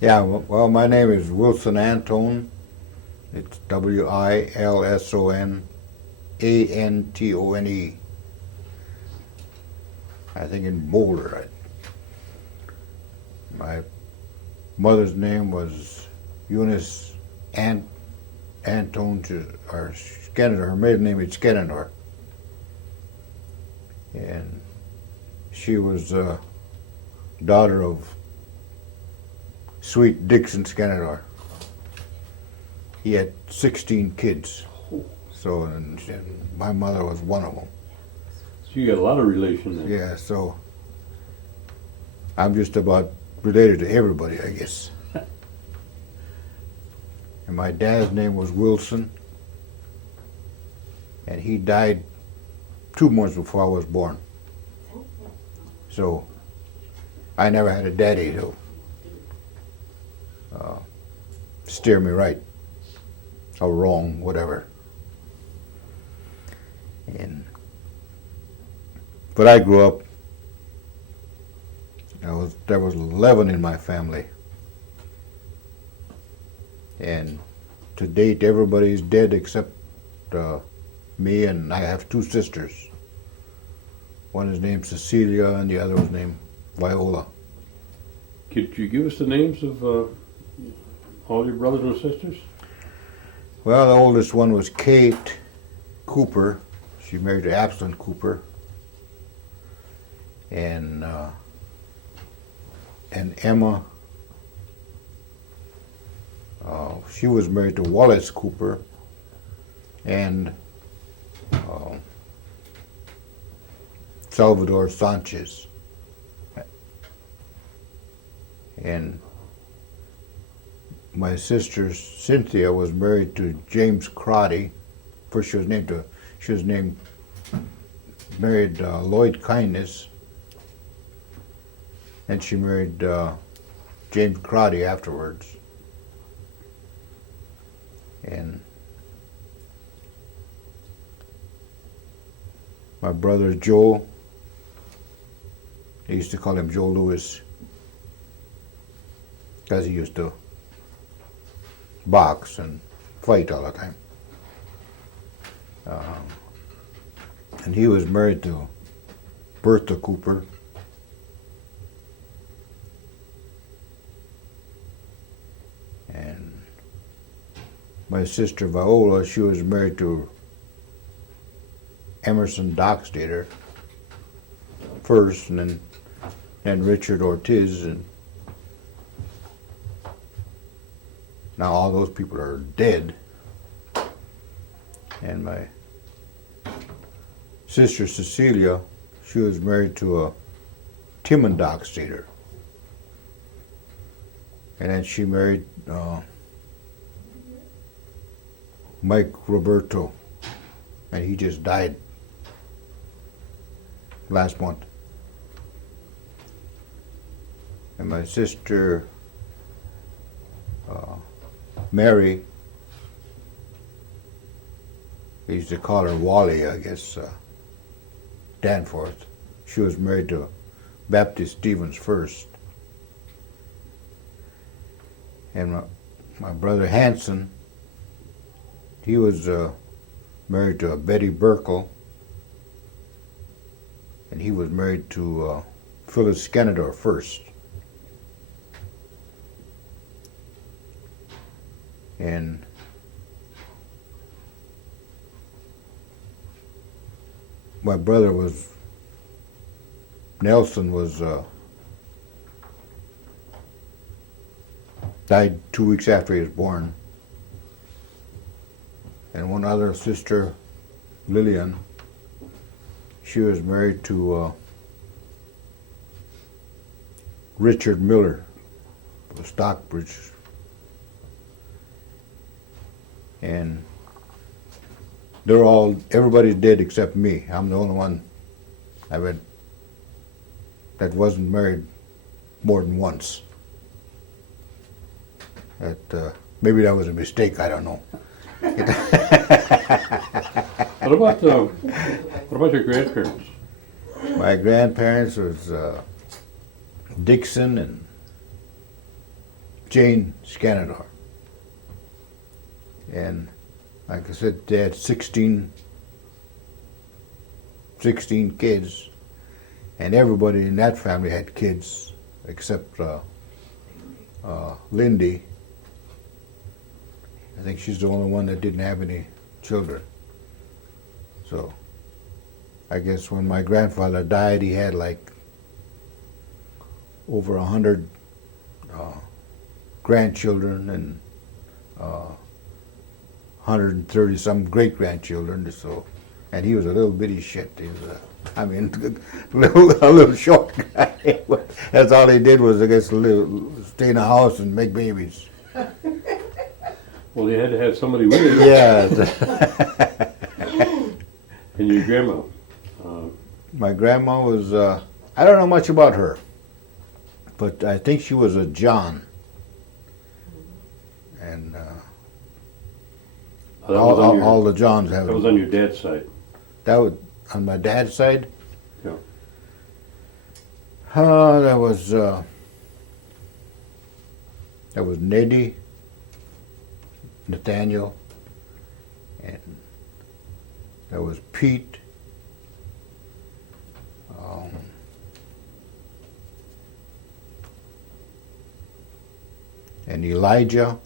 Yeah, well, my name is Wilson Antone. It's Wilsonantone. I think in Boulder. My mother's name was Eunice Antone, or Skenner. Her maiden name is Skenner. And she was the daughter of Sweet Dixon Skenner. He had 16 kids, so and my mother was one of them. So you got a lot of relation there. Yeah, so I'm just about related to everybody, I guess. And my dad's name was Wilson, and he died 2 months before I was born. So I never had a daddy to steer me right or wrong, whatever. But I grew up. There was 11 in my family, and to date everybody's dead except me, and I have 2 sisters. One is named Cecilia, and the other was named Viola. Could you give us the names of all your brothers and sisters? Well, the oldest one was Kate Cooper. She married to Absalom Cooper. And Emma, she was married to Wallace Cooper. And Salvador Sanchez. And my sister Cynthia was married to James Crotty. First she was married Lloyd Kindness, and she married James Crotty afterwards. And my brother Joe, they used to call him Joe Louis, because he used to box and fight all the time. And he was married to Bertha Cooper. And my sister Viola, she was married to Emerson Dockstader first, and then Richard Ortiz, and now all those people are dead. And my sister Cecilia, she was married to a Timon Dockstader. And then she married Mike Roberto, and he just died last month. And my sister Mary, they used to call her Wally, I guess, Danforth. She was married to Baptist Stevens first. And my brother Hanson, he was married to Betty Burkle, and he was married to Phyllis Skenador first. And my brother Nelson died 2 weeks after he was born. And one other sister, Lillian, she was married to Richard Miller of Stockbridge. And everybody's dead except me. I'm the only one that wasn't married more than once. Maybe that was a mistake, I don't know. What about your grandparents? My grandparents was Dixon and Jane Scanador. And like I said, they had 16 kids, and everybody in that family had kids except Lindy. I think she's the only one that didn't have any children. So I guess when my grandfather died, he had like over 100 grandchildren and 130 some great grandchildren. So, and he was a little bitty shit. He was a little short guy. That's all he did was, I guess, stay in the house and make babies. Well, they had to have somebody with you. Yeah. And your grandma? My grandma was, I don't know much about her, but I think she was a John. And all the Johns have. That was on your dad's side. That was on my dad's side? Yeah. That was Neddy, Nathaniel, and that was Pete, and Elijah,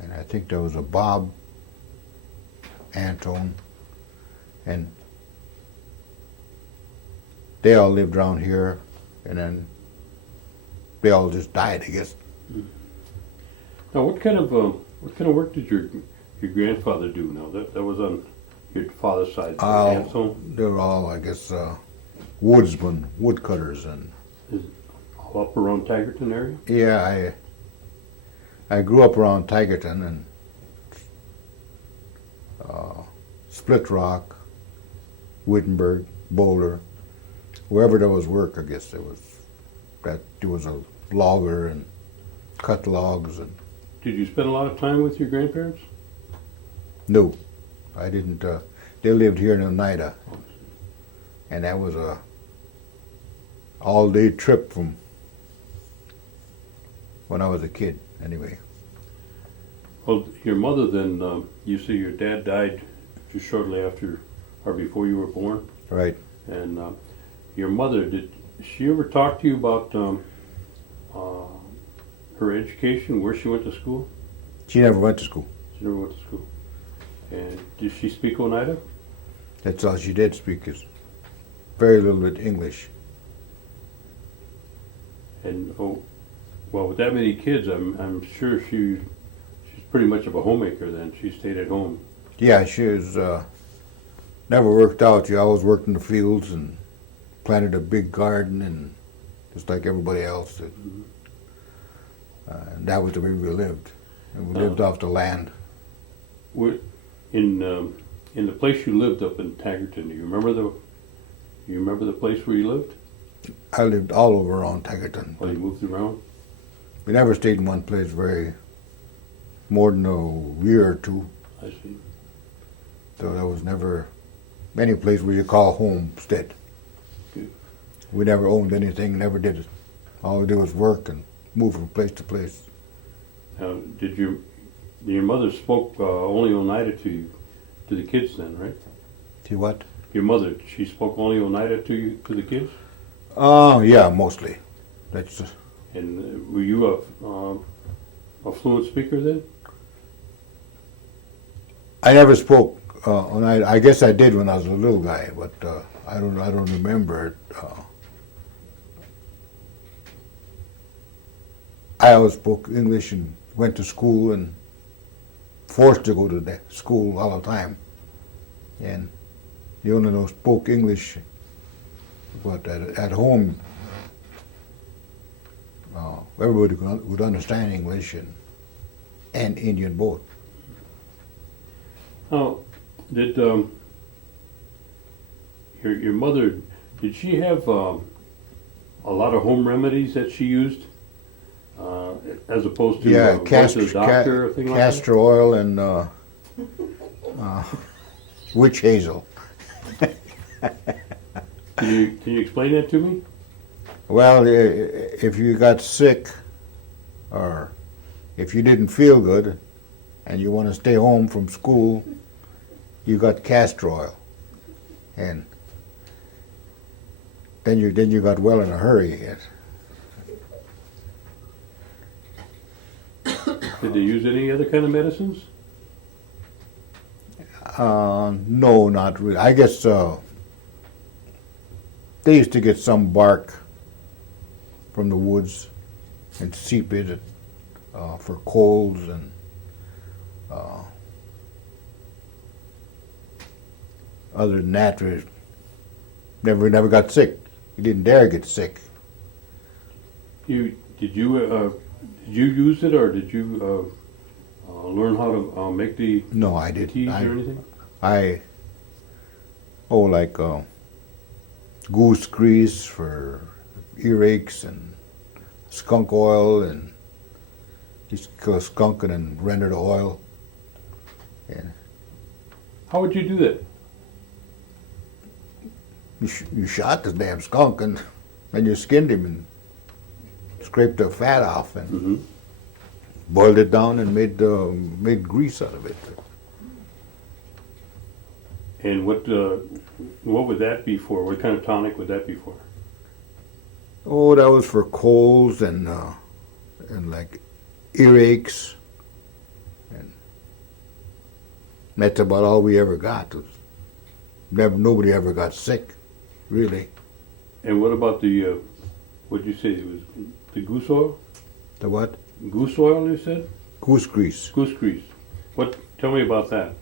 and I think there was a Bob Antone, and they all lived around here, and then they all just died, I guess. Now, what kind of work did your grandfather do? Now that was on your father's side. Antone? They were all, I guess, woodsmen, woodcutters, and all up around Tigerton area. yeah, I grew up around Tigerton and Split Rock, Wittenberg, Boulder, wherever there was work. I guess there was a logger and cut logs. And Did you spend a lot of time with your grandparents? no, I didn't. They lived here in Oneida, and that was a all-day trip from when I was a kid. Anyway, Well, your mother then, you say your dad died just shortly after or before you were born, right? and your mother, did she ever talk to you about her education, where she went to school? She never went to school. She never went to school. And did she speak Oneida? That's all she did speak, is very little bit English. And well, with that many kids, I'm sure she's pretty much of a homemaker then. She stayed at home. Yeah, she was never worked out. She always worked in the fields and planted a big garden, and just like everybody else did. And that was the way we lived. And we lived off the land. In the place you lived up in Tigerton, do you remember the place where you lived? I lived all over around Tigerton. Well, you moved around? We never stayed in one place more than a year or two. I see. So there was never any place where you call homestead. Good. We never owned anything, never did it. All we did was work and move from place to place. Now, did your mother spoke only Oneida to the kids then, right? See what? Your mother, she spoke only Oneida to the kids? Oh, yeah, mostly. That's And were you a fluent speaker then? I never spoke. I guess I did when I was a little guy, but I don't remember it. I always spoke English and went to school and forced to go to the school all the time. And you only spoke English, but at home, everybody would understand English and Indian both. Now, did your mother, did she have a lot of home remedies that she used, as opposed to Yeah, going to the doctor or thing like that? castor oil and witch hazel. Can you explain that to me? Well, if you got sick or if you didn't feel good and you want to stay home from school, you got castor oil. And then you got well in a hurry. Yes. Did they use any other kind of medicines? No, not really. I guess they used to get some bark from the woods and seep it for colds and other than that, we never got sick. You didn't dare get sick. Did you use it, or did you learn how to make the No, I didn't. teas or anything? Like goose grease for earaches and skunk oil, and just kill a skunk and then render the oil. And How would you do that? you shot the damn skunk and then you skinned him and scraped the fat off and Mm-hmm. boiled it down and made grease out of it. And what would that be for? What kind of tonic would that be for? Oh, that was for colds and like earaches, and that's about all we ever got. Nobody ever got sick, really. And what about the what'd you say? It was the goose oil? The what? Goose oil, you said? Goose grease. Goose grease. Tell me about that.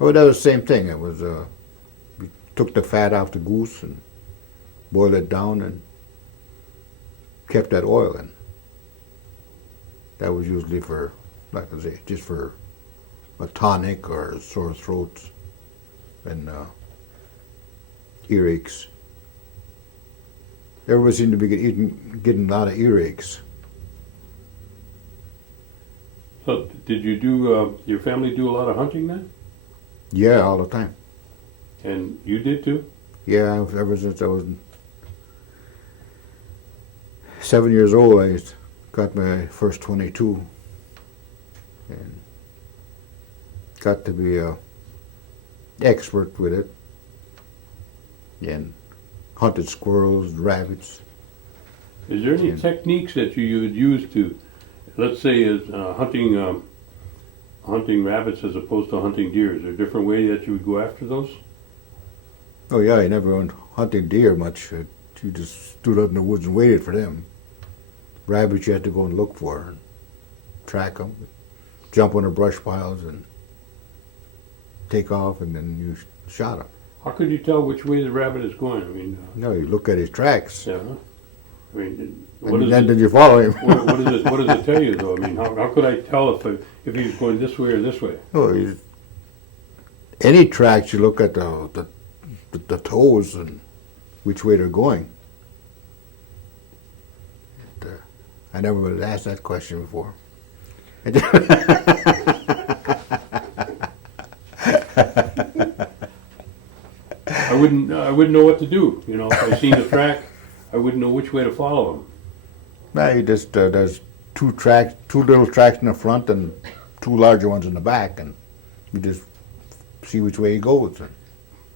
Oh, that was the same thing. It was we took the fat off the goose and boiled it down and kept that oil in. That was usually for, like I say, just for a tonic or sore throats and earaches. Everybody seemed to be getting a lot of earaches. So did you do, your family do a lot of hunting then? Yeah, all the time. And you did too? Yeah, ever since I was 7 years old, I got my first 22 and got to be a expert with it and hunted squirrels, rabbits. Is there any techniques that you would use to, let's say, hunting rabbits as opposed to hunting deer? Is there a different way that you would go after those? Oh yeah, I never went hunting deer much. You just stood out in the woods and waited for them. Rabbits you had to go and look for and track them, jump on the brush piles and take off, and then you shot them. How could you tell which way the rabbit is going? I mean, No, you look at his tracks, yeah. I mean, and then you follow him. what does it tell you though? I mean, how could I tell if he was going this way or this way? Oh, any tracks you look at the toes and which way they're going. I never was asked that question before. I wouldn't know what to do. You know, if I seen the track, I wouldn't know which way to follow him. Now you just there's two little tracks in the front and two larger ones in the back, and you just see which way he goes.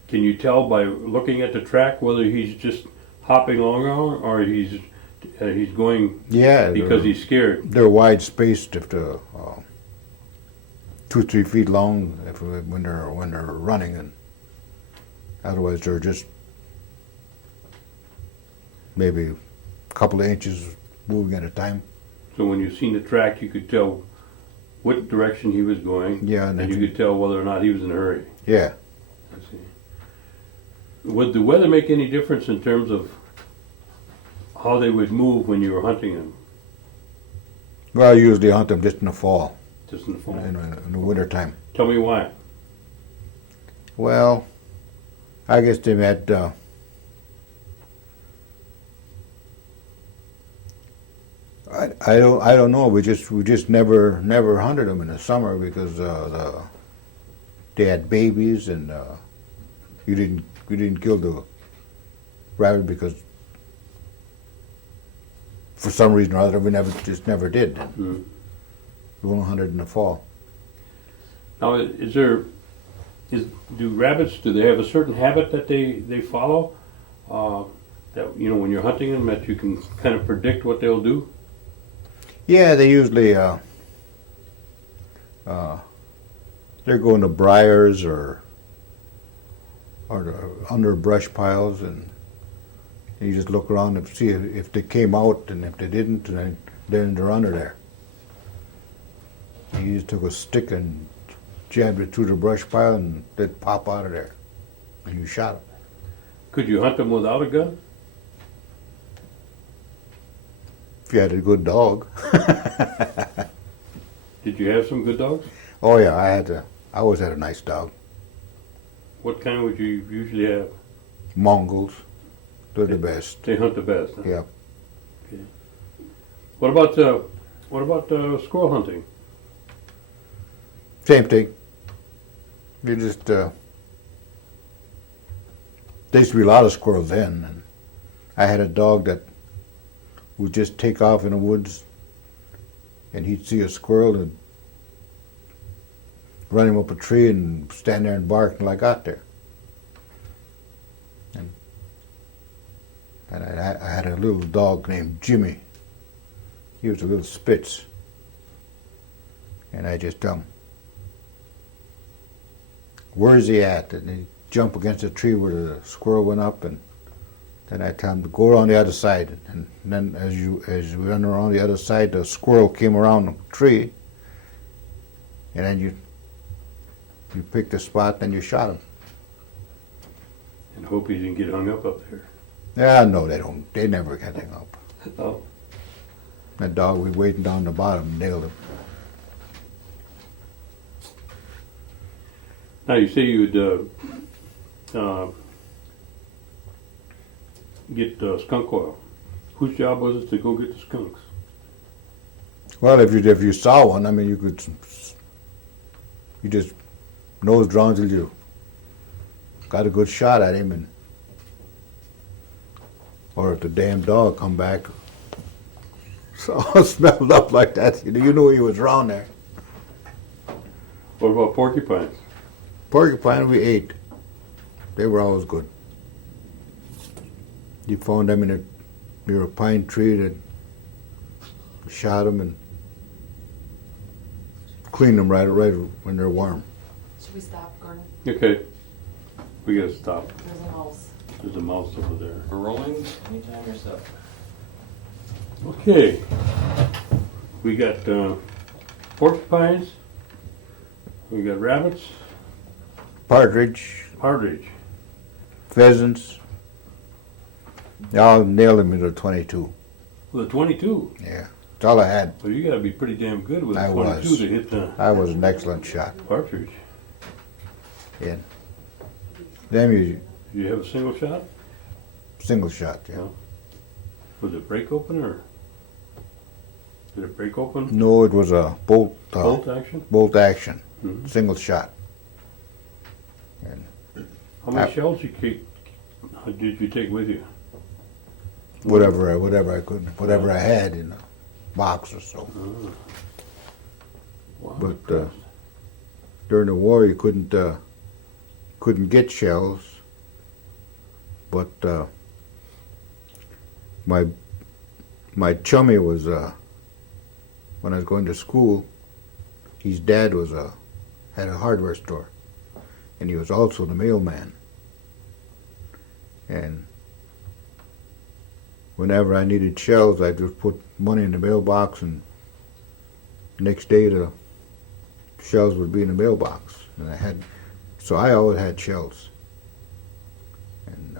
Can you tell by looking at the track whether he's just hopping along or he's going because he's scared? They're wide spaced if they're 2-3 feet long when they're running, and otherwise they're just maybe a couple of inches moving at a time. So when you seen the track, you could tell what direction he was going. Yeah, and you could tell whether or not he was in a hurry. Yeah. I see. Would the weather make any difference in terms of how they would move when you were hunting them? Well, I usually hunt them just in the fall, Just in the fall. in the winter time. Tell me why. Well, I guess they had I don't know. We just never hunted them in the summer because they had babies, and you didn't kill rabbit because for some reason or other we never did. Mm. We only hunted in the fall. Now, do rabbits, do they have a certain habit that they follow? That, you know, when you're hunting them, that you can kind of predict what they'll do? Yeah, they usually they're going to briars or under brush piles, and you just look around and see if they came out, and if they didn't, then they're under there. You just took a stick and jabbed it through the brush pile, and they'd pop out of there, and you shot them. Could you hunt them without a gun? If you had a good dog. Did you have some good dogs? Oh yeah, I always had a nice dog. What kind would you usually have? Mongols, they're the best. They hunt the best, huh? Yeah. Okay. What about squirrel hunting? Same thing. You just there used to be a lot of squirrels then, and I had a dog that would just take off in the woods, and he'd see a squirrel and run him up a tree and stand there and bark until I got there. And I had a little dog named Jimmy. He was a little Spitz, and I just tell him, "Where's he at?" And he'd jump against a tree where the squirrel went up, and then I tell him to go around the other side. And then as you run around the other side, the squirrel came around the tree, and then you picked a spot, then you shot him. And hope he didn't get hung up there. Yeah, no, they don't. They never get hung up. Oh. That dog was waiting down the bottom, nailed him. Now you say you would get skunk oil. Whose job was it to go get the skunks? Well, if you saw one, I mean, you just nose drawn till you got a good shot at him, and or if the damn dog come back, so smelled up like that, you knew he was around there. What about porcupines? Porcupine we ate. They were always good. You found them near a pine tree that shot them and cleaned them right when they're warm. Should we stop, Gordon? Okay. We gotta stop. There's a mouse. There's a mouse over there. We're rolling anytime yourself. Okay. We got porcupines. We got rabbits. Partridge, Partridge. pheasants. They all nailed them into 22. With a 22. Yeah, that's all I had. Well, you gotta be pretty damn good with I a 22 was. to hit the I was an excellent shot. partridge. Yeah. Them you Did you have a single shot? single shot. Yeah. No. Was it break open or did it break open? No, it was a bolt Bolt action? bolt action, Mhm. single shot. And How many shells did you take with you? whatever I could, whatever I had in a box or so. Oh. Wow. But during the war, you couldn't get shells. But my chummy was when I was going to school. His dad had a hardware store, and he was also the mailman. And whenever I needed shells, I just put money in the mailbox, and next day the shells would be in the mailbox. And so I always had shells. And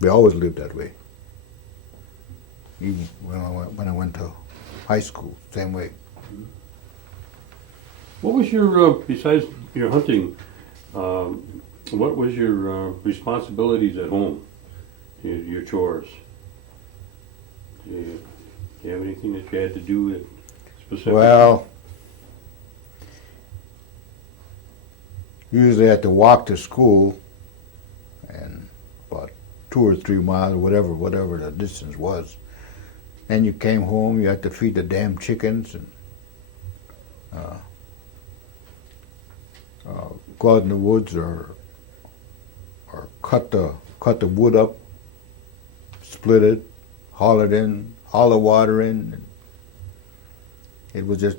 we always lived that way. Even when I went to high school, same way. What was your, besides your hunting, what was your responsibilities at home? Your chores? Do you have anything that you had to do specifically? Well, usually I had to walk to school, 2 or 3 miles, whatever the distance was. And you came home, you had to feed the damn chickens and go out in the woods or cut the wood up, split it, haul it in, haul the water in. It was just,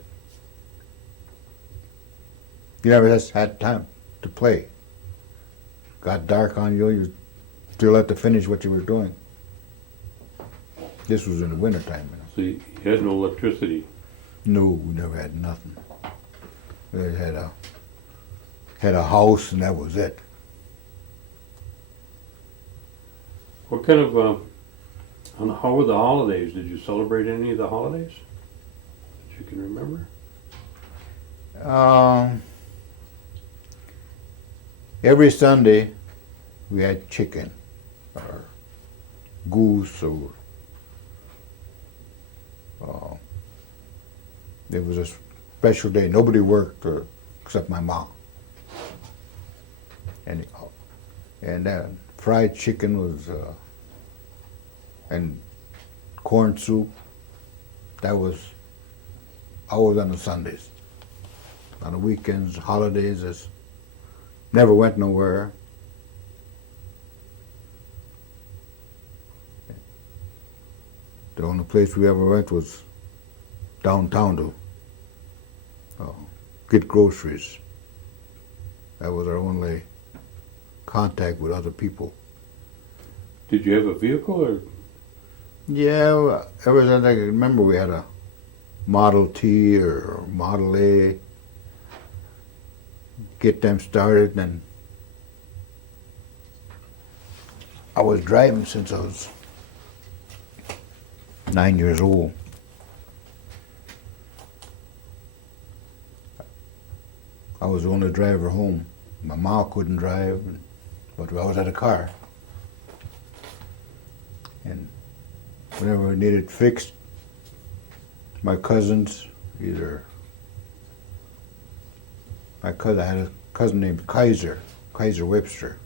you never just had time to play. Got dark on you, you still had to finish what you were doing. This was in the wintertime. So you had no electricity. No, we never had nothing. We had a house and that was it. What kind of, how were the holidays? Did you celebrate any of the holidays that you can remember? Every Sunday we had chicken or goose or it was a special day. Nobody worked except my mom. And fried chicken was and corn soup. That was always on the Sundays. On the weekends, holidays, it's never went nowhere. The only place we ever went was downtown to get groceries. That was our only contact with other people. Did you have a vehicle or? Yeah, ever since I can remember, we had a Model T or Model A. Get them started, and I was driving since I was 9 years old. I was the only driver home. My mom couldn't drive, but I always had a car. And whenever I needed fixed, my cousins, I had a cousin named Kaiser Webster,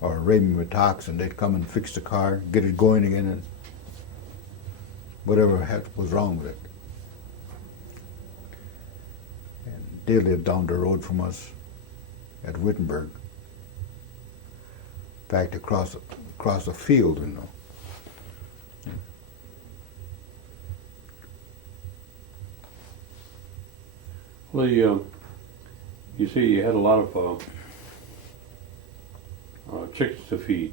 or Raymond Matox, and they'd come and fix the car, get it going again, and whatever was wrong with it. And they lived down the road from us at Wittenberg. In fact, across the field, you know. Well, you say you had a lot of chickens to feed.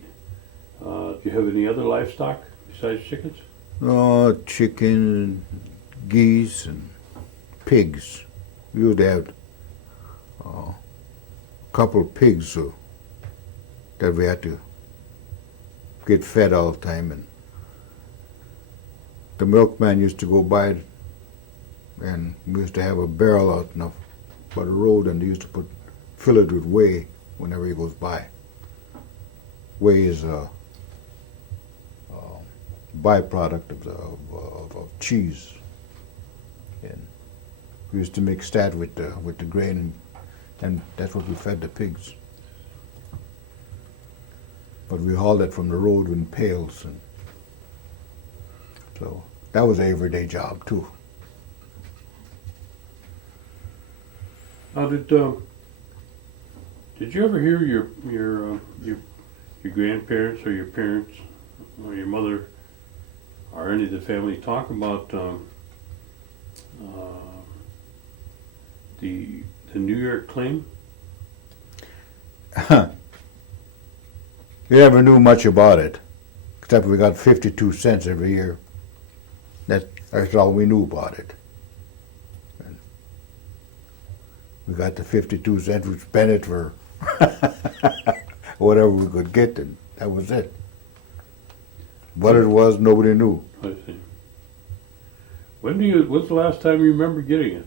Do you have any other livestock besides chickens? Chicken, geese, and pigs. We would have a couple of pigs that we had to get fed all the time. And the milkman used to go by, and we used to have a barrel out by the road, and they used to fill it with whey whenever he goes by. Whey is a byproduct of cheese, and we used to mix that with the grain, and that's what we fed the pigs. But we hauled it from the road in pails, and so that was an everyday job too. Now, did you ever hear your grandparents or your parents or your mother or any of the family talk about the New York claim? We never knew much about it, except we got 52 cents every year. That's all we knew about it. And we got the 52 cents, we spent it for whatever we could get, and that was it. What it was, nobody knew. I see. When's the last time you remember getting it?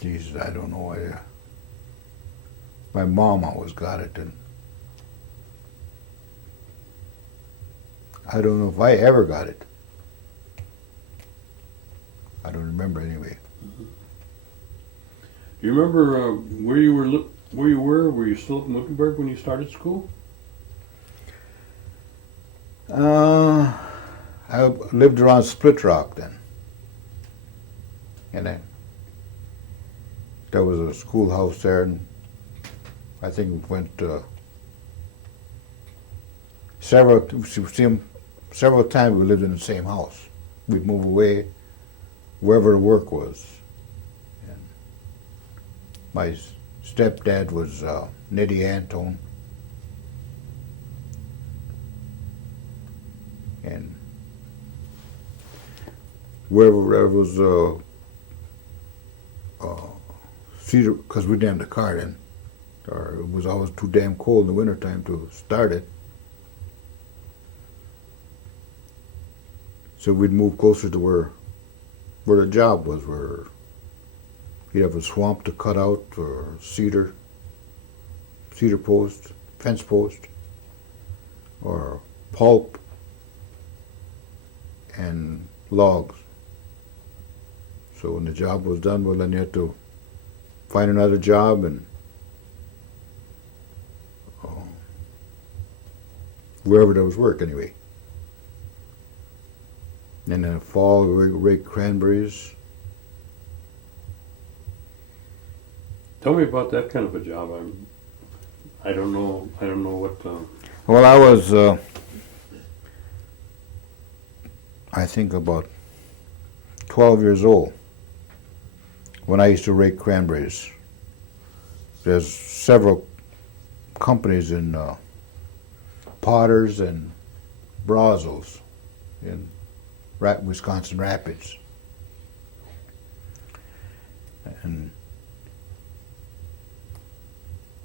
Jesus, I don't know. My mom always got it, and I don't know if I ever got it. I don't remember anyway. Do you remember where you were where you were you still up in Wickenburg when you started school? I lived around Split Rock then. And there was a schoolhouse there, and I think we went several times. We lived in the same house. We'd move away wherever the work was. And my stepdad was Wilson Antone, and wherever there was cedar, because we didn't have the car then, or it was always too damn cold in the wintertime to start it. So we'd move closer to where the job was, where he'd have a swamp to cut out, or cedar post, fence post, or pulp and logs. So when the job was done, well, then you had to find another job, and wherever there was work anyway. And in the fall, we rake cranberries. Tell me about that kind of a job. I don't know what. Well, I was, I think about 12 years old when I used to rake cranberries. There's several companies in Potters and Brazos in Wisconsin Rapids. And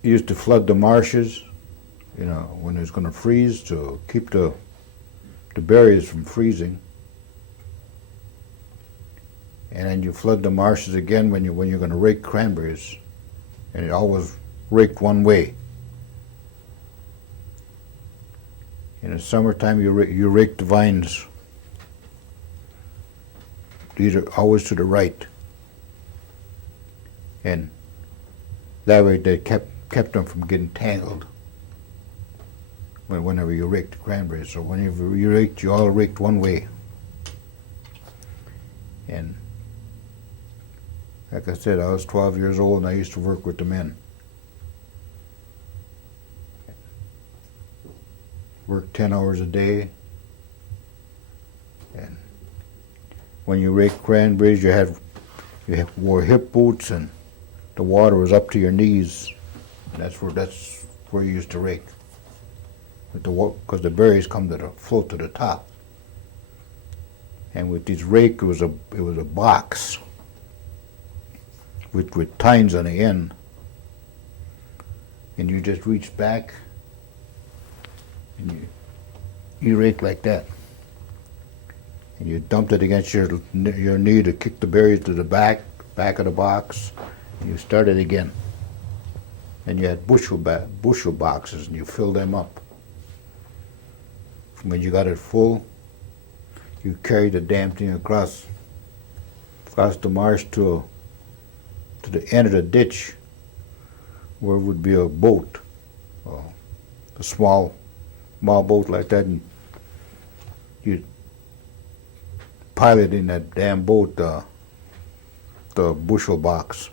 used to flood the marshes, when it was going to freeze, to keep the berries from freezing. And then you flood the marshes again when you're going to rake cranberries, and it always raked one way. In the summertime, you rake the vines always to the right, and that way they kept them from getting tangled whenever you raked the cranberries. So whenever you raked, you all raked one way. And like I said, I was 12 years old, and I used to work with the men. Worked 10 hours a day. And when you raked cranberries, you wore hip boots, and the water was up to your knees. And that's where you used to rake, because the berries float to the top. And with these rake, it was a box with tines on the end, and you just reached back and you rake like that, and you dumped it against your knee to kick the berries to the back of the box, and you started again. And you had bushel boxes, and you filled them up. When you got it full, you carried the damn thing across the marsh to the end of the ditch, where it would be a boat, a small boat like that, and you'd pilot in that damn boat the bushel box.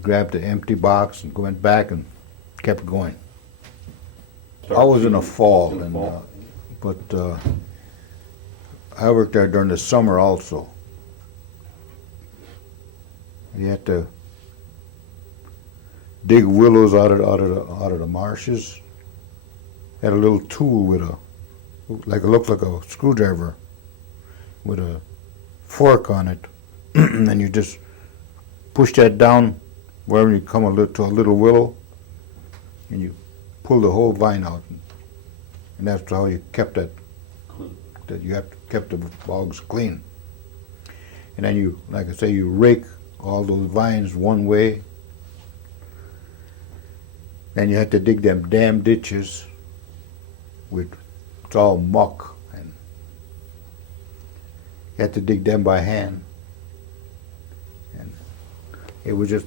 Grabbed the empty box and went back and kept going. Always in the fall, but I worked there during the summer also. You had to dig willows out of the marshes. Had a little tool with it looked like a screwdriver, with a fork on it, and you just push that down wherever you come to a little willow, and you pull the whole vine out, and that's how you kept that you kept the bogs clean. And then you, like I say, you rake all those vines one way. Then you had to dig them damn ditches it's all muck, and you had to dig them by hand. And it was just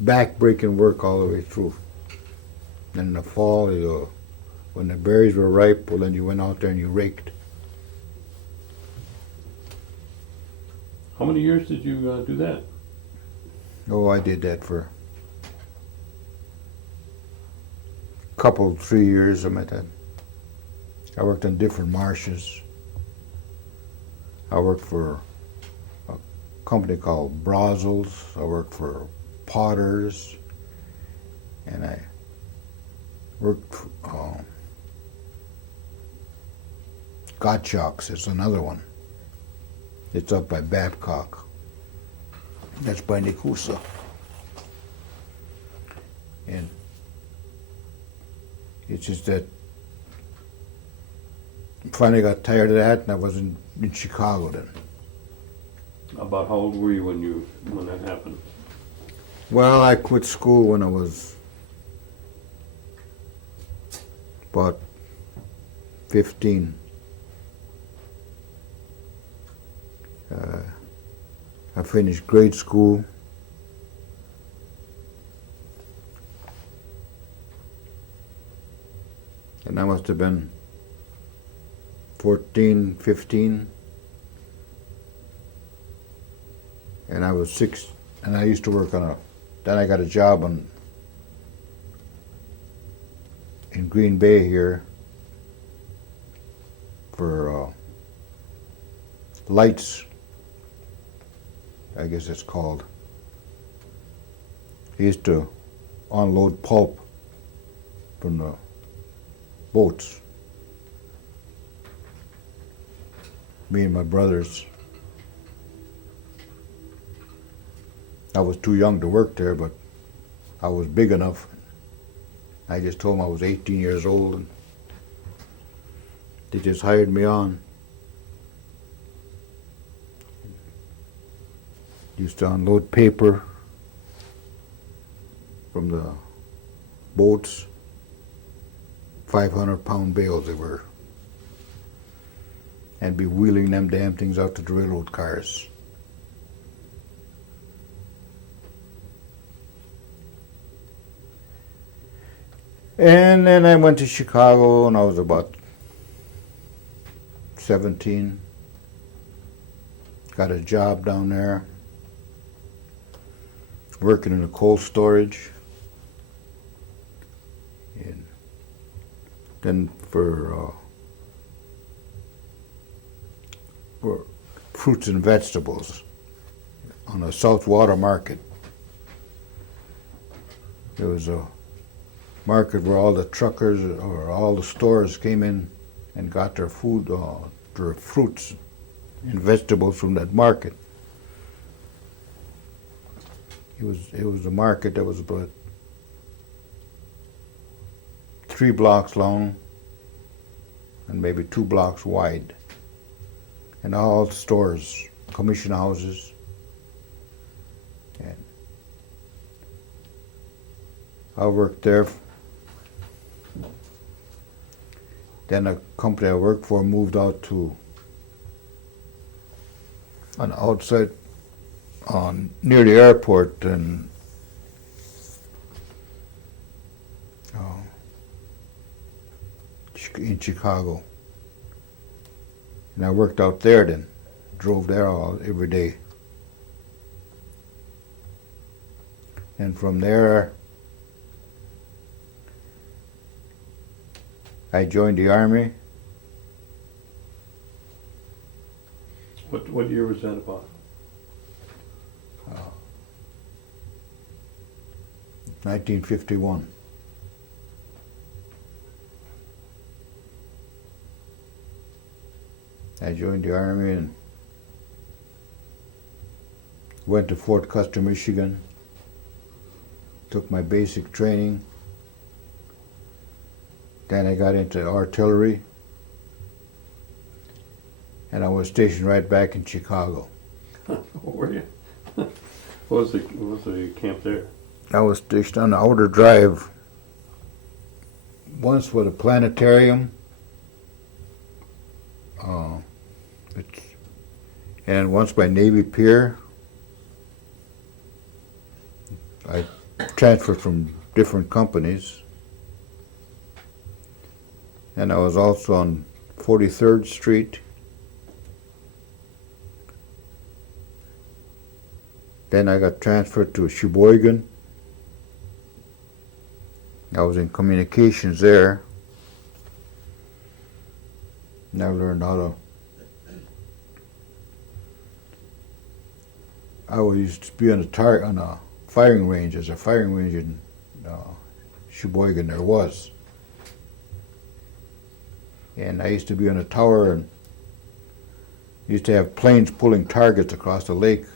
back-breaking work all the way through. Then in the fall, when the berries were ripe, well, then you went out there and you raked. How many years did you do that? Oh, I did that for a couple, 3 years. I met that. I worked in different marshes. I worked for a company called Brazils. I worked for Potters, and I worked for Gottschalk's. It's another one. It's up by Babcock. That's by Nikusa. And it's just that finally got tired of that, and I was in Chicago then. About how old were you when that happened? Well, I quit school when I was about 15. I finished grade school. And I must have been 14, 15. And I was 6, and I used to work then I got a job in Green Bay here for lights, I guess it's called. He used to unload pulp from the boats. Me and my brothers. I was too young to work there, but I was big enough. I just told them I was 18 years old, and they just hired me on. Used to unload paper from the boats, 500-pound bales they were, and be wheeling them damn things out to the railroad cars. And then I went to Chicago, and I was about 17. Got a job down there, working in a cold storage. And then for fruits and vegetables on a saltwater market. There was a market where all the truckers or all the stores came in and got their food, their fruits and vegetables from that market. It was a market that was about 3 blocks long and maybe 2 blocks wide, and all stores, commission houses. And I worked there. Then a company I worked for moved out to an outside near the airport in Chicago. And I worked out there then, drove there every day. And from there, I joined the Army. What year was that about? 1951. I joined the Army and went to Fort Custer, Michigan. Took my basic training. Then I got into artillery, and I was stationed right back in Chicago. What were you? What was the camp there? I was stationed on the Outer Drive, once with a planetarium, and once by Navy Pier. I transferred from different companies. And I was also on 43rd Street. Then I got transferred to Sheboygan. I was in communications there. And I learned how to. I used to be on a firing range. There's a firing range in Sheboygan. There was. And I used to be on a tower and used to have planes pulling targets across the lake,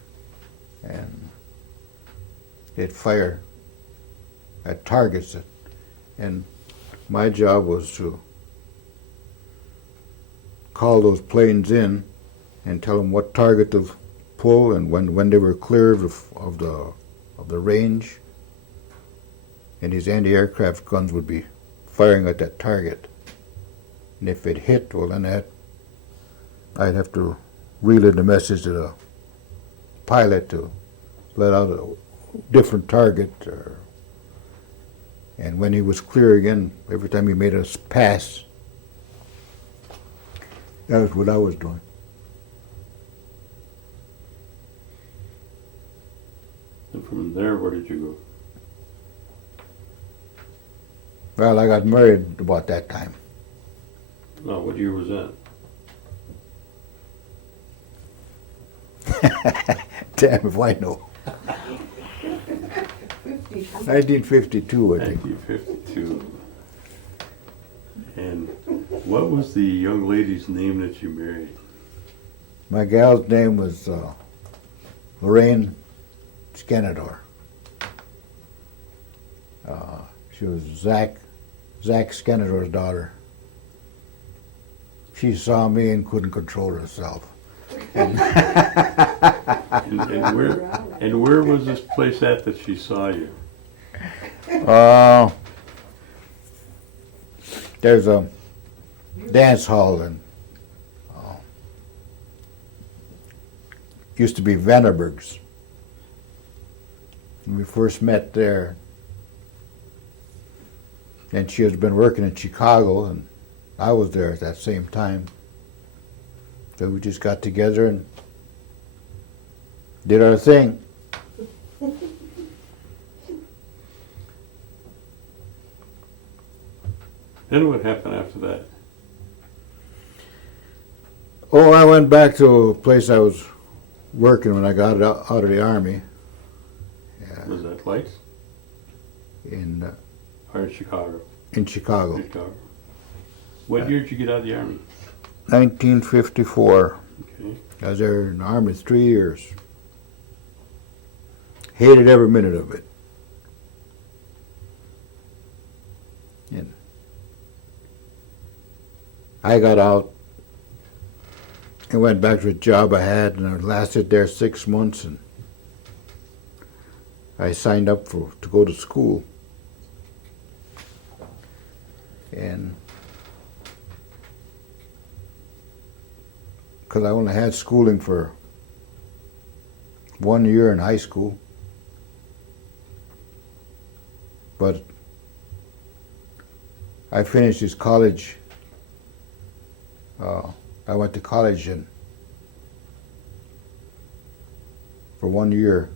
and they'd fire at targets. And my job was to call those planes in and tell them what target to pull and when they were clear of the range. And these anti-aircraft guns would be firing at that target. And if it hit, well then I'd have to relay the message to the pilot to let out a different target. And when he was clear again, every time he made us pass, that was what I was doing. And from there, where did you Well, I got married about that time. go? Oh, what year was that? Damn if I know. 1952, I think. 1952. And what was the young lady's name that you married? My gal's name was Lorraine Scanador. She was Zach Scanador's daughter. She saw me and couldn't control herself. And where was this place at that she saw you? There's a dance hall and used to be Vanderberg's. When we first met there, and she had been working in Chicago, and I was there at that same time. So we just got together and did our thing. Then what happened after that? Oh, I went back to a place I was working when I got out of the Army. Was that Lights? In Or in Chicago? Chicago. Chicago. What year did you get out of the Army? 1954. Okay. I was there in the Army 3 years. Hated every minute of it. And I got out and went back to a job I had, and I lasted there 6 months, and I signed up to go to school. And because I only had schooling for 1 year in high school, but I finished this college. I went to college for 1 year.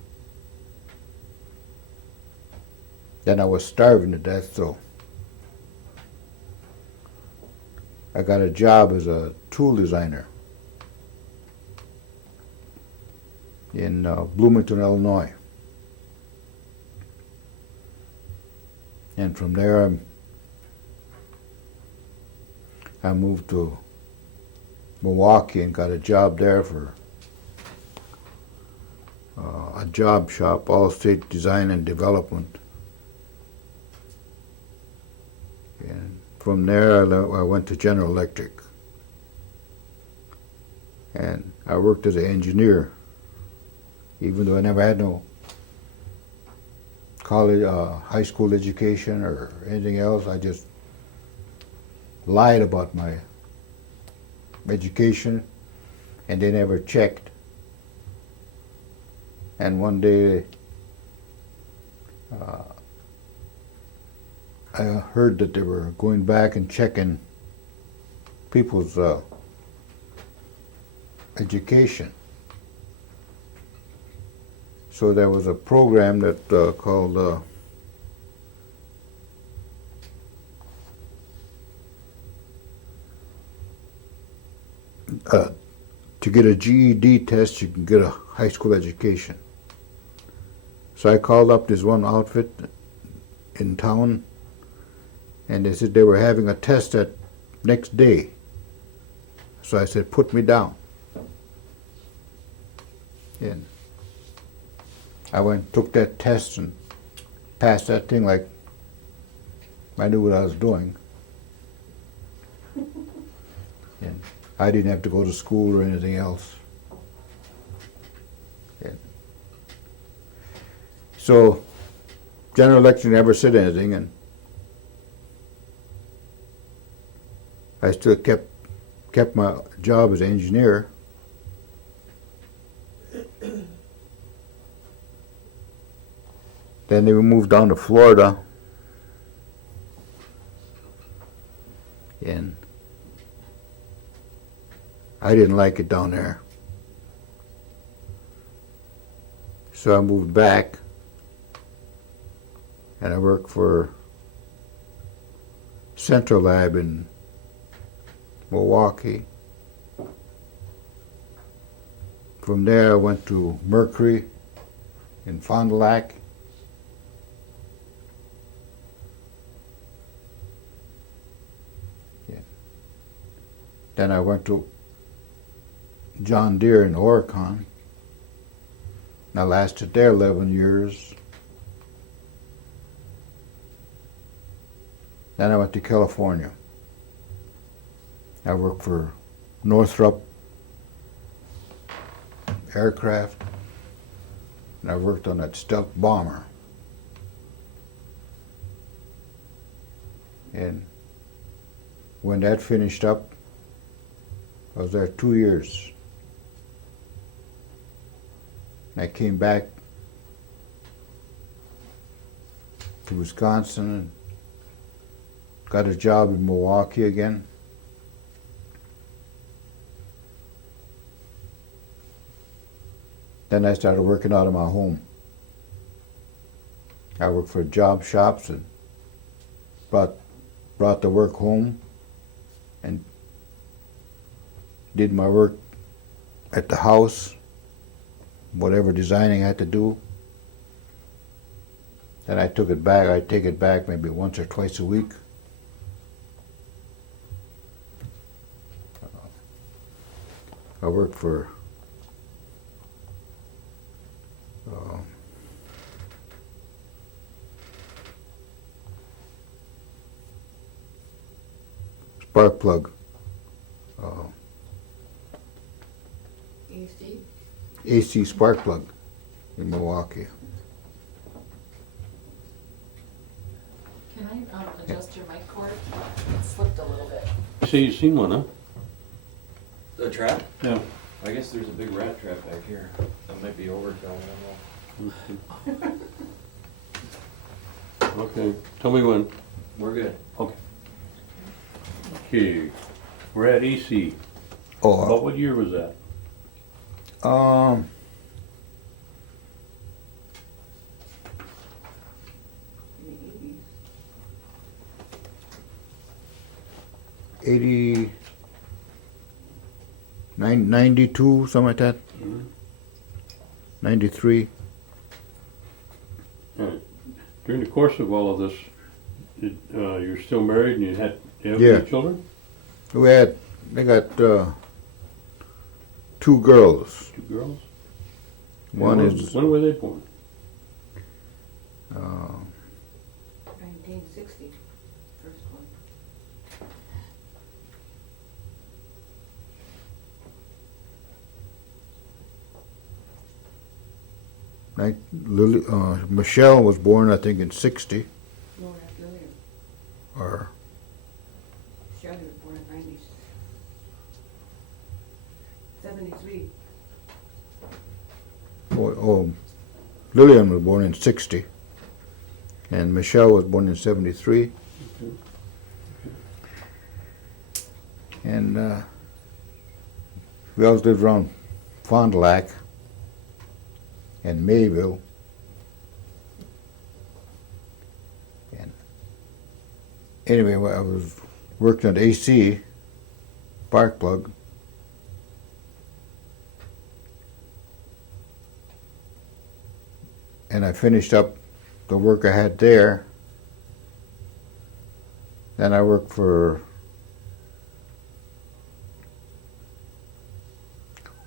Then I was starving to death, so I got a job as a tool designer in Bloomington, Illinois. And from there I moved to Milwaukee and got a job there for a job shop, All-State Design and Development. And from there I went to General Electric. And I worked as an engineer, even though I never had no college, high school education or anything else. I just lied about my education, and they never checked. And one day I heard that they were going back and checking people's education. So there was a program that called to get a GED test, you can get a high school education. So I called up this one outfit in town, and they said they were having a test that next day. So I said, put me down. And I went, took that test and passed that thing like I knew what I was doing. And I didn't have to go to school or anything else. And so general election never said anything, and I still kept my job as an engineer. Then they moved down to Florida, and I didn't like it down there. So I moved back, and I worked for Central Lab in Milwaukee. From there I went to Mercury in Fond du Lac. Yeah. Then I went to John Deere in Oregon. I lasted there 11 years. Then I went to California. I worked for Northrop Aircraft, and I worked on that stealth bomber. And when that finished up, I was there 2 years. And I came back to Wisconsin and got a job in Milwaukee again. Then I started working out of my home. I worked for job shops and brought the work home and did my work at the house, whatever designing I had to do. Then I took it back. I take it back maybe once or twice a week. I worked for spark plug. AC? AC spark plug in Milwaukee. Can I adjust your mic cord? It slipped a little bit. You say you've seen one, huh? The trap? Yeah. I guess there's a big rat trap back here. That might be overkill, I don't know. Okay, tell me when. We're good. Okay, we're at AC. Oh, About what year was that? um, In the 80s. 92, something like that. 93. All right. During the course of all of this, you're still married and you have Yeah. any children? They got 2 girls. 2 girls? One And is when were they born? 1960, first one. Michelle was born, I think, in 60, No, that's Lillian. or Shelley was born in 90s. 73. Lillian was born in 60. And Michelle was born in 73. Okay. And we always lived around Fond du Lac and Mayville. And anyway, I was working at AC, spark plug. And I finished up the work I had there. Then I worked for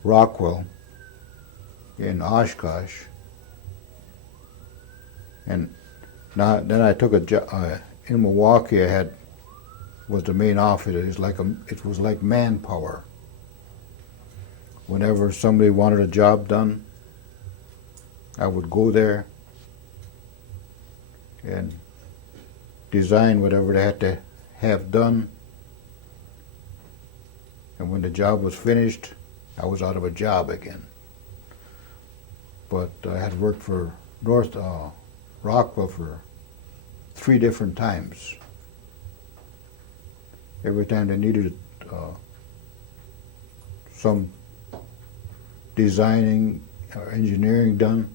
Rockwell in Oshkosh, and then I took a job in Milwaukee. Was the main office. It was like manpower. Whenever somebody wanted a job done, I would go there and design whatever they had to have done. And when the job was finished, I was out of a job again. But I had worked for Rockwell for 3 different times. Every time they needed some designing or engineering done.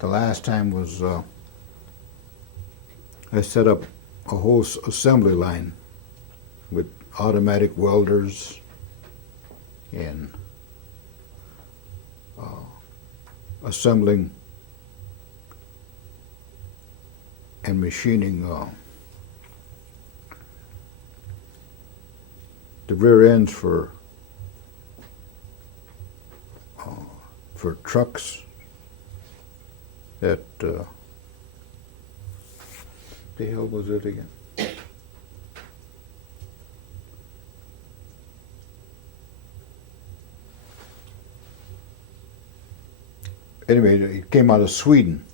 The last time was I set up a whole assembly line with automatic welders and assembling and machining the rear ends for trucks that the hell was it again? Anyway, it came out of Sweden,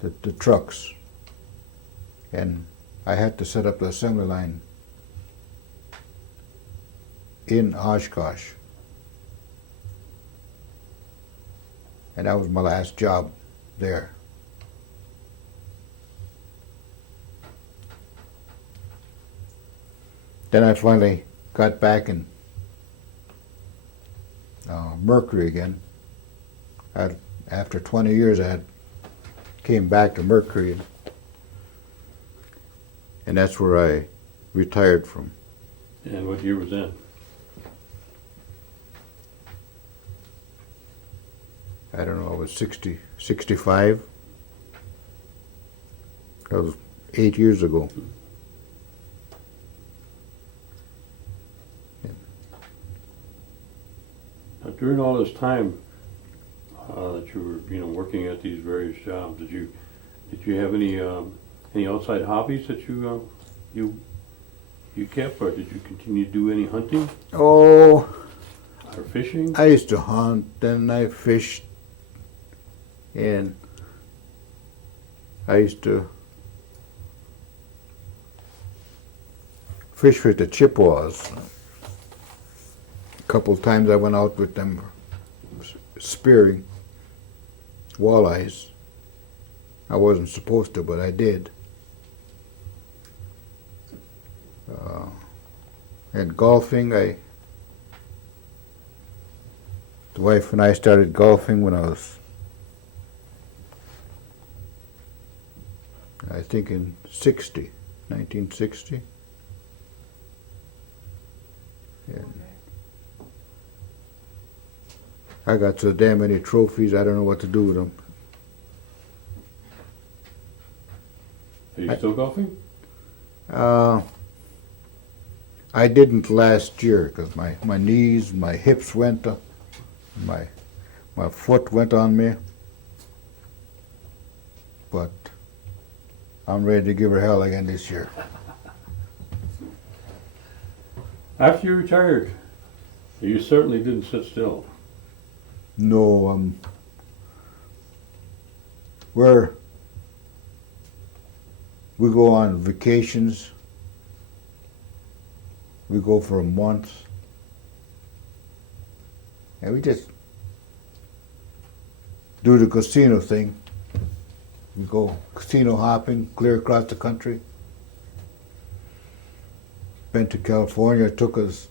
the trucks, and I had to set up the assembly line in Oshkosh, and that was my last job there. Then I finally got back in Mercury again. After 20 years, I came back to Mercury, and that's where I retired from. And what year was that? I don't know, I was 65. That was 8 years ago. Now, during all this time that you were, working at these various jobs, did you have any outside hobbies that you kept, or did you continue to do any hunting Oh, or fishing? I used to hunt, then I fished, and I used to fish with the Chippewas. A couple of times I went out with them spearing walleyes. I wasn't supposed to, but I did. And golfing, the wife and I started golfing when I was, I think in 1960. And I got so damn many trophies, I don't know what to do with them. Are you still golfing? I didn't last year because my knees, my hips went, my foot went on me. But I'm ready to give her hell again this year. After you retired, you certainly didn't sit still. No, we go on vacations. We go for a month, and we just do the casino thing. We go casino hopping clear across the country. Been to California. It took us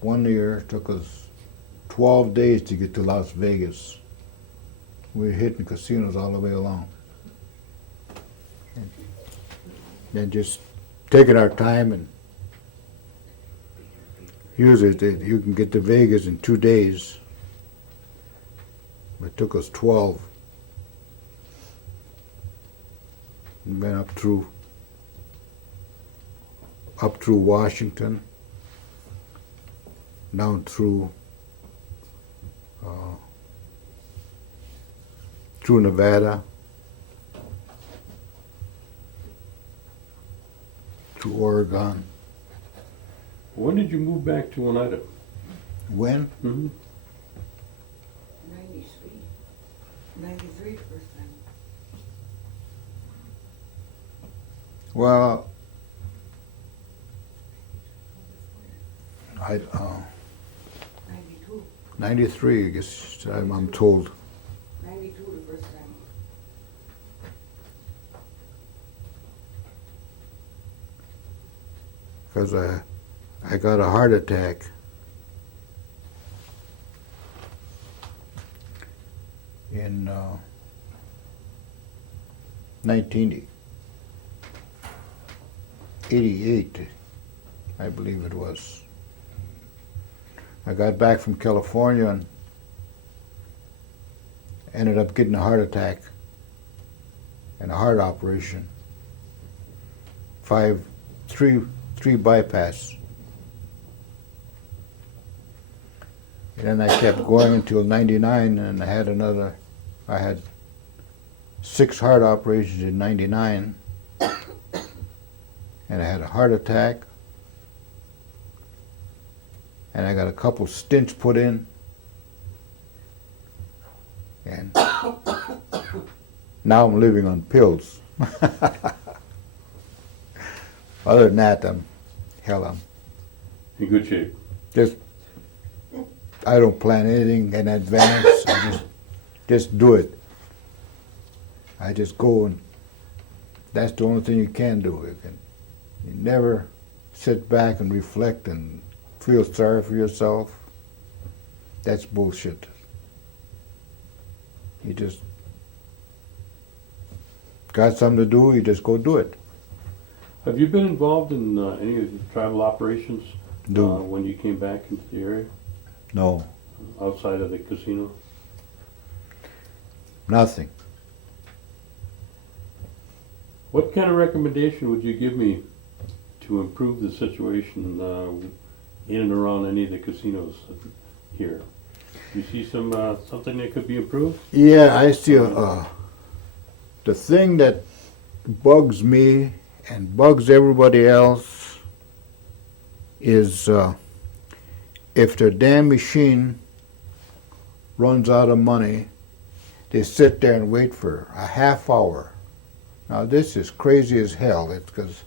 1 year. Took us 12 days to get to Las Vegas. We were hitting casinos all the way along. And just taking our time, and usually you can get to Vegas in 2 days. It took us 12. And went up through Washington, down through Nevada, to Oregon. When did you move back to Oneida? When? Mm-hmm. 93. 93 first time. Well, I 92. 93, I guess I'm told. 92 the first time. Because I got a heart attack in 1988, I believe it was. I got back from California and ended up getting a heart attack and a heart operation. Three bypass. And then I kept going until 99, and I had 6 heart operations in 99, and I had a heart attack, and I got a couple stents put in, and now I'm living on pills. Other than that, I'm In good shape. I don't plan anything in advance. I just do it. I just go, and that's the only thing you can do. You never sit back and reflect and feel sorry for yourself. That's bullshit. You just got something to do, you just go do it. Have you been involved in any of the tribal operations No. when you came back into the area, No, outside of the casino? nothing. What kind of recommendation would you give me to improve the situation in and around any of the casinos here? You see something that could be improved? Yeah, I see the thing that bugs me and bugs everybody else is if their damn machine runs out of money, they sit there and wait for a half hour. Now this is crazy as hell. It's because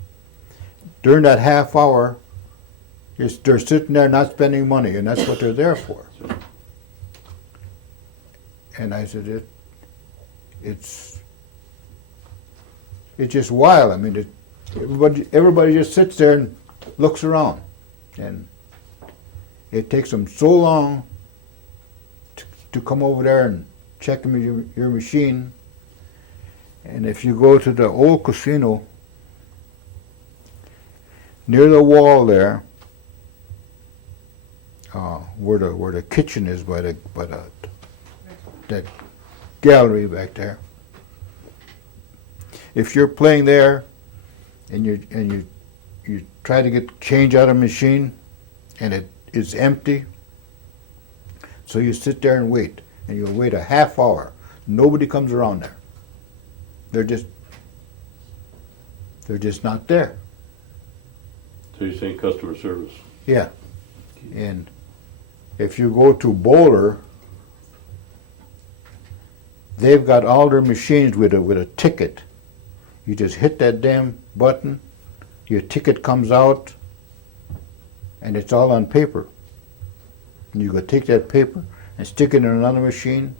during that half hour, they're sitting there not spending money, and that's what they're there for. And I said, it's just wild. I mean, everybody just sits there and looks around, and it takes them so long to come over there and check your machine. And if you go to the old casino, near the wall there, where the kitchen is by that gallery back there. If you're playing there and you try to get change out of the machine and it is empty, so you sit there and wait, and you'll wait a half hour. Nobody comes around there. They're just not there. So you're saying customer service? Yeah. And if you go to Boulder, they've got all their machines with a ticket. You just hit that damn button, your ticket comes out, and it's all on paper. And you go take that paper and stick it in another machine,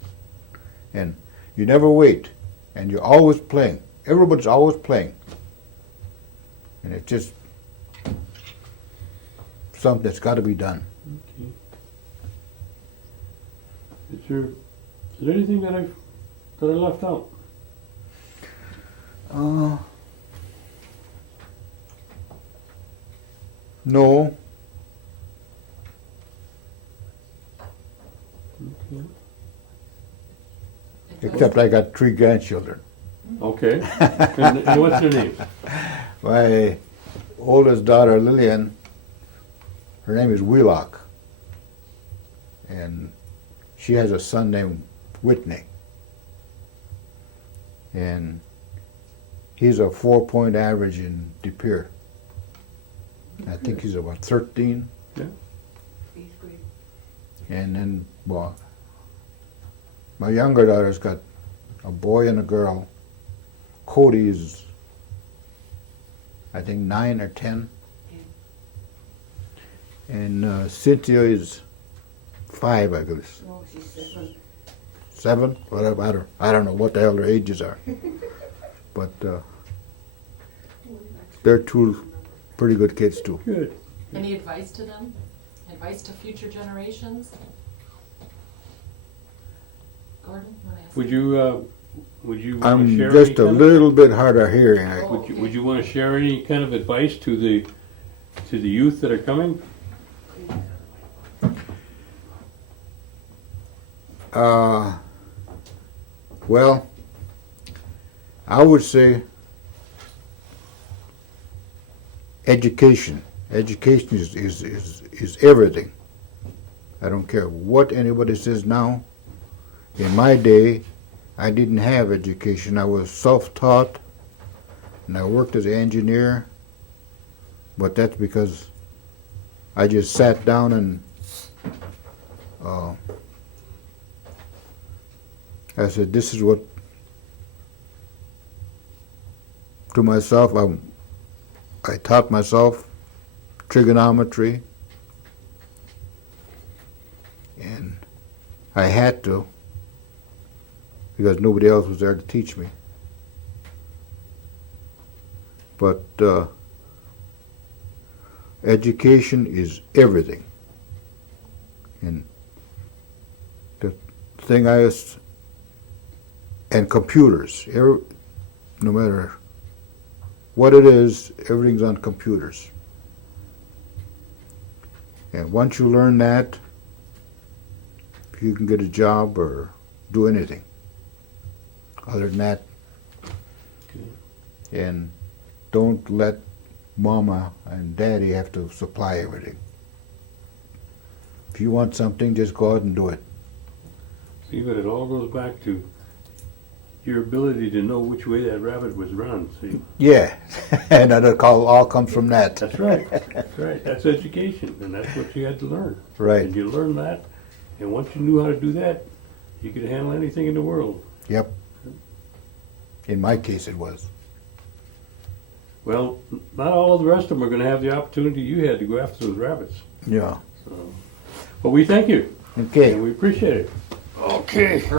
And you never wait, and you're always playing. Everybody's always playing. And it's just something that's got to be done. Okay. Is there anything that I left out? No, Okay. except I got 3 grandchildren. Okay. And what's their names? My oldest daughter, Lillian, her name is Wheelock. And she has a son named Whitney. And he's a 4-point average in De Pere. I think he's about 13. Eighth grade. And then, well, my younger daughter's got a boy and a girl. Cody is, I think, 9 or 10. And Cynthia is 5, I guess. No, she's 7. 7? Whatever. I don't know what the hell their ages are. But they're 2 pretty good kids too. Good. Any advice to them? Advice to future generations? Gordon, you wanna ask? Would you want to I'm share just any a kind little bit hard of hearing. would you want to share any kind of advice to the youth that are coming? Well, I would say education. Education is everything. I don't care what anybody says now. In my day, I didn't have education. I was self-taught, and I worked as an engineer, but that's because I just sat down and I said, this is what, to myself, I taught myself trigonometry, and I had to, because nobody else was there to teach me. But education is everything. And the thing and computers, no matter what it is, everything's on computers. And once you learn that, you can get a job or do anything. Other than that, and don't let mama and daddy have to supply everything. If you want something, just go out and do it. See, but it all goes back to your ability to know which way that rabbit was run, see? Yeah, and that all comes from that. That's right, that's right. That's education, and that's what you had to learn. Right. And you learned that, and once you knew how to do that, you could handle anything in the world. Yep. In my case, it was. Well, not all of the rest of them are gonna have the opportunity you had to go after those rabbits. Yeah. So, but we thank you, Okay. and we appreciate it. Okay.